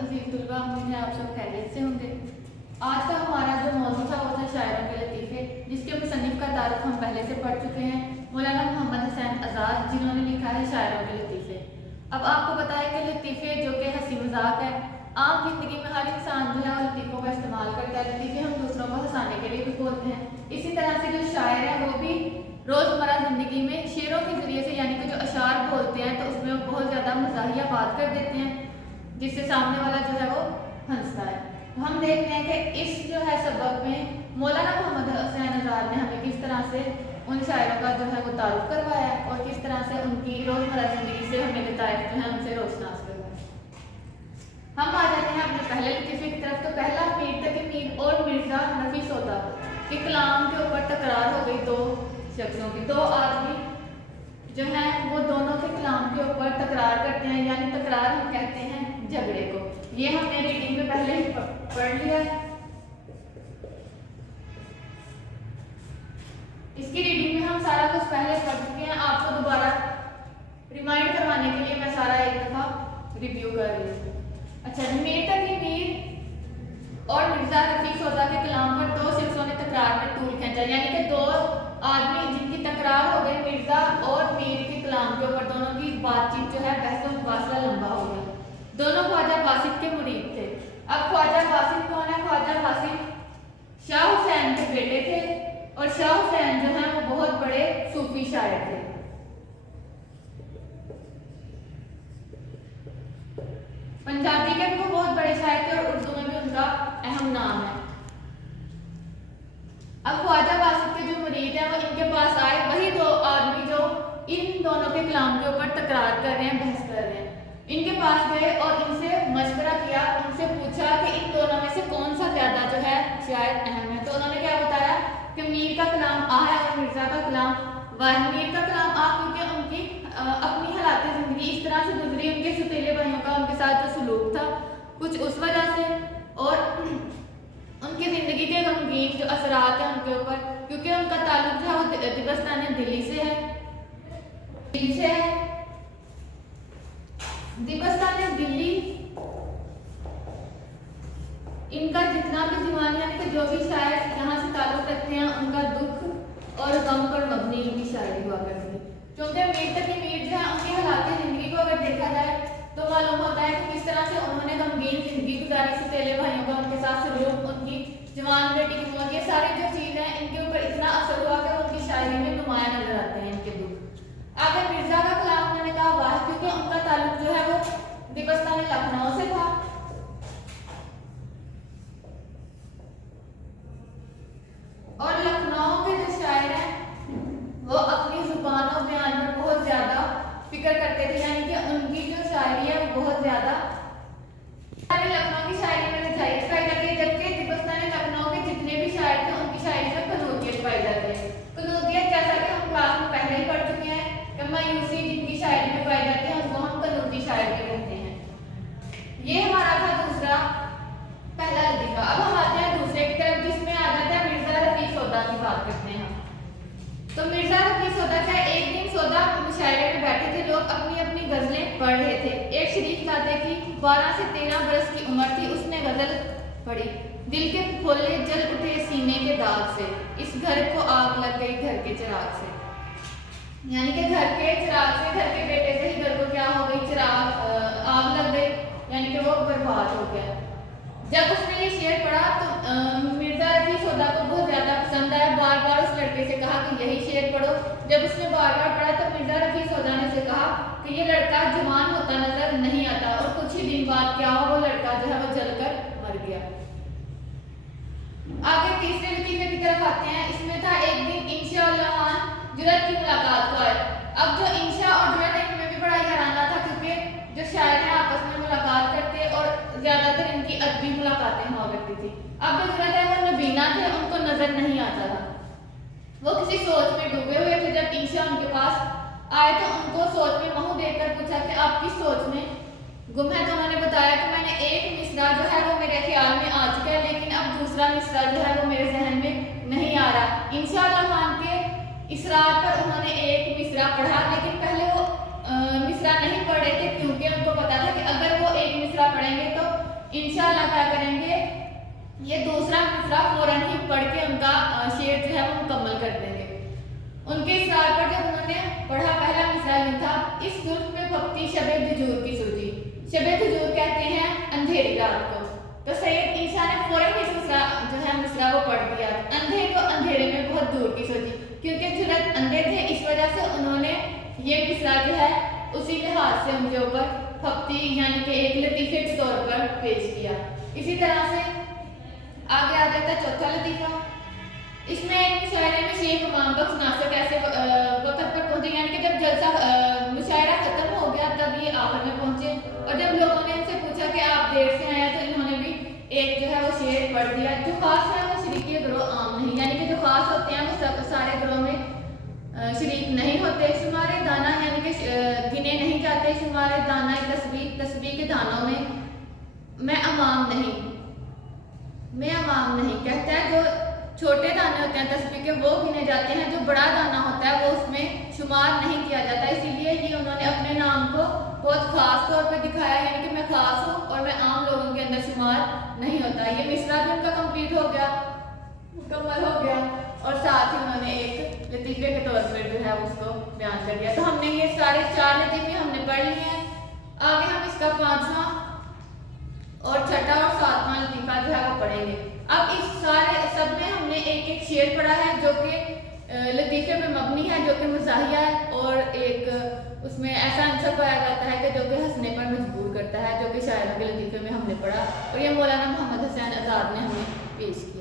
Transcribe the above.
अजीज तलबा, उम्मीद है आप सब खैरियत से होंगे। आज का हमारा जो मौजूद था वो था शायरों के लतीफ़े, जिसके मुसन्निफ़ का तारुफ हम पहले से पढ़ चुके हैं, मौलाना मोहम्मद हुसैन आज़ाद, जिन्होंने लिखा है शायरों के लतीफ़े। अब आपको पता है कि लतीफ़े जो कि हंसी मजाक है, आम जिंदगी में हर इंसान जो है वो लतीफ़ों का इस्तेमाल करता है। लतीफ़े हम दूसरों को हंसाने के लिए भी बोलते हैं। इसी तरह से जो शायर है वो भी रोज़मर्रा ज़िंदगी में शेरों के ज़रिए से, यानी कि जो अशार बोलते हैं, तो उसमें वो बहुत ज़्यादा मज़ाहिया बात कर देते हैं, जिससे सामने वाला जो है वो हंसता है। तो हम देखते हैं कि इस जो है सबक में मौलाना मोहम्मद हुसैन आज़ाद ने हमें किस तरह से उन शायरों का जो है वो तारुफ करवाया और किस तरह से उनकी रोज़मर्रा ज़िंदगी से हमें लताइफ जो है उनसे रोशनास करवाया। हम आ जाते हैं अपने पहले लतीफ़े की तरफ। तो पहला, मीर तकी मीर और मिर्ज़ा नफीस होता के कलाम के ऊपर तकरार हो गई दो शख्सों की। दो आदमी जो हैं वो दोनों के कलाम के ऊपर तकरार करते हैं, यानी तकरार हम कहते हैं झगड़े को। ये हमने रीडिंग में पहले ही पढ़ लिया है। इसकी रीडिंग में हम सारा कुछ पहले पढ़ चुके हैं। आपको दोबारा रिमाइंड करवाने के लिए मैं सारा एक दफा रिव्यू कर रही हूँ। अच्छा, मीर तकी मीर और मिर्जा रफीक सौदा के कलाम पर दो शख्सों ने तकरार में टूल खींचा, यानी कि दो आदमी जिनकी तकरार हो गई मिर्जा और मीर के कलाम के ऊपर, दोनों की बातचीत जो है बहस मुबासला लंबा हो गया। दोनों ख्वाजा बासित के मुरीद थे। अब ख्वाजा बासित कौन है? ख्वाजा बासित शाह हुसैन के बेटे थे और शाह हुसैन जो है वो बहुत बड़े सूफी शायर थे। पंजाबी के भी वो बहुत बड़े शायर थे और उर्दू में भी उनका अहम नाम है। अब ख्वाजा बासित के जो मुरीद हैं वो इनके पास आए, वही दो आदमी जो इन दोनों के कलाम के ऊपर तकरार कर रहे हैं, बहस कर रहे हैं। इनके पास गए और इनसे मशवरा किया, उनसे पूछा कि इन दोनों में से कौन सा ज्यादा जो है शायर अहम है। तो उन्होंने क्या बताया कि मीर का कलाम आ है और मिर्जा का कलाम वाह है। मीर का कलाम आ क्योंकि उनकी अपनी हालात जिंदगी इस तरह से गुजरी, उनके सतीले भाइयों का उनके साथ जो सलूक था कुछ उस वजह से, और उनकी जिंदगी के गमगीन जो असरात हैं उनके ऊपर, क्योंकि उनका ताल्लुक जो है वो दिबस्तान दिल्ली से है। दिबस्तान दिल्ली इनका जितना भी दीवान, यानी कि जो भी शायर यहाँ से ताल्लुक रखते हैं, उनका दुख और गम पर मबनी उनकी शायरी हुआ करती है। क्योंकि मीर तकी मीर जो है उनकी हालात जिंदगी को अगर देखा जाए तो मालूम होता है कि किस तरह से उन्होंने गमगीन जिंदगी गुजारी, सतीले भाइयों का उनके साथ सलूक, उनकी जवान बेटी की मौत, ये सारी जो चीज़ है इनके ऊपर इतना असर हुआ कि उनकी शायरी में नुमाया नजर आते हैं इनके दुख। आगे मिर्जा का कलाम उन्होंने कहा वाह, क्योंकि उनका ताल्लुक जो है वो दिबस्तान लखनऊ से था। और लखनऊ के जो शायर हैं वो अपनी जुबान और बयान पर बहुत ज्यादा फिक्र करते थे, यानी कि उनकी जो शायरी है वो बहुत ज्यादा लखनऊ की शायरी में रजायत पाई जाती है, जबकि दिबस्तान लखनऊ के जितने भी शायर थे उनकी शायरी में कनूदियत पाई जाती है। कनूदियत जैसा कि हम क्लास में पहले ही पढ़ चुके हैं कि मायूसी जिनकी शायरी में पाई जाती है उनको हम कनूदी शायर कहते हैं। ये हमारा था दूसरा पहला लतीफा। अब हम आते हैं दूसरे की तरफ, जिसमें आ जाता है मिर्जा रफीक सौदा की बात करते हैं। तो मिर्जा रफीक सौदा का एक दिन सौदा मुशायरे में बैठे थे, लोग अपनी अपनी गजलें पढ़ रहे थे। एक शरीफ लाते की 12 से 13 बरस की उम्र थी, उसने गजल पढ़ी, दिल के फोले जल उठे सीने के दाग से, इस घर को आग लग गई घर के चिराग से। यानी कि घर के चिराग से, घर के बेटे से ही घर को क्या हो गई, चिराग आग लग गई, यानी कि वो बर्बाद हो गया। जब उसने ये शेर पढ़ा तो मिर्जा रफीक सौदा को बहुत ज्यादा पसंद आया, बार बार उस लड़के से कहा कि यही शेर पढ़ो। जब उसने बार बार पढ़ा तो मिर्जा रफीक सौदा ने उसे कहा कि ये लड़का जवान होता नजर नहीं आता, और कुछ ही दिन बाद क्या हुआ, वो लड़का जो है वो जलकर मर गया। आगे तीसरे लतीफे की तरफ आते हैं। इसमें था एक दिन इंशा और लवान जुरत की मुलाकात को आए। अब जो इंशा और जुरत इनमें भी बड़ा घराना था, क्योंकि जो शायर हैं आपस में मुलाकात करते और ज्यादातर इनकी अदबी मुलाकातें हुआ करती थी। अब जो जुरत है वो नबीना थे, उनको नजर नहीं आता था, वो किसी सोच में डूबे हुए थे। जब इंशा उनके पास आए तो उनको सोच में महू देखकर पूछा कि आप किस सोच में गुम है। तो उन्होंने बताया कि मैंने एक मिसरा जो है वो मेरे ख्याल में आ चुका है, लेकिन अब दूसरा मिसरा जो है वो मेरे जहन में नहीं आ रहा। इंशाअल्लाह खान के इसरार पर उन्होंने एक मिसरा पढ़ा, लेकिन पहले वो मिसरा नहीं पढ़े थे, क्योंकि उनको पता था कि अगर वो एक मिसरा पढ़ेंगे तो इंशाल्लाह क्या करेंगे, ये दूसरा मिसरा फौरन ही पढ़ के उनका शेर जो है वो मुकम्मल कर देंगे। उनके इस्रार पर जब उन्होंने पढ़ा पहला मिसरा यूं था, इस जुल्फ पे भक्ति शबे दुजूर की सूझी। शबे दुजूर कहते हैं अंधेरी रात को। तो सैयद ईसा ने फौरन ही दूसरा जो है मिसरा वो पढ़ दिया, अंधे को अंधेरे में बहुत दूर की सूझी। क्योंकि जुलत अंधे थे, इस वजह से उन्होंने ये मिसरा जो है उसी लिहाज से उनके ऊपर भक्ति यानी कि एक लतीफे के तौर पर पेश किया। इसी तरह से आगे आ जाता है चौथा लतीफा। इसमें एक मुशायरे में शेख इमाम बख्श नासिर ऐसे वक्त पर पहुंचे, यानी कि जब जलसा मुशायरा खत्म हो गया तब ये आखिर में पहुंचे, और जब लोगों ने इनसे पूछा कि आप देर से आए तो इन्होंने भी एक जो है वो शेर पढ़ दिया। जो खास है वो शरीकी ग्रोह आम नहीं, यानी कि जो खास होते हैं वो सारे ग्रोह में शरीक नहीं होते। शुमारे दाना यानी कि गिने नहीं जाते, शुमारे दाना तस्बीह के दानों में मैं अमाम नहीं कहता है। जो छोटे दाने होते हैं तस्बीह के वो गिने जाते हैं, जो बड़ा दाना होता है वो उसमें शुमार नहीं किया जाता। इसीलिए ये उन्होंने अपने नाम को बहुत खास तौर पर दिखाया, यानी कि मैं खास हूँ और मैं आम लोगों के अंदर शुमार नहीं होता। ये मिसरा भी उनका कंप्लीट हो गया, मुकम्मल हो गया, और साथ ही उन्होंने एक लतीफ़े के तौर पर जो है उसको बयान कर दिया। तो हमने ये सारे 4 लतीफ़े हमने पढ़ लिए हैं। आगे हम इसका 5वां और छठा और 7वां लतीफ़ा जो है वो पढ़ेंगे। अब इस सारे सब में हमने एक एक शेर पढ़ा है जो कि लतीफ़े में मबनी है, जो कि मज़ाहिया है, और एक उसमें ऐसा आंसर पाया जाता है कि जो कि हंसने पर मजबूर करता है, जो कि शायरों के लतीफ़े में हमने पढ़ा, और ये मौलाना मोहम्मद हुसैन आज़ाद ने हमें पेश किया।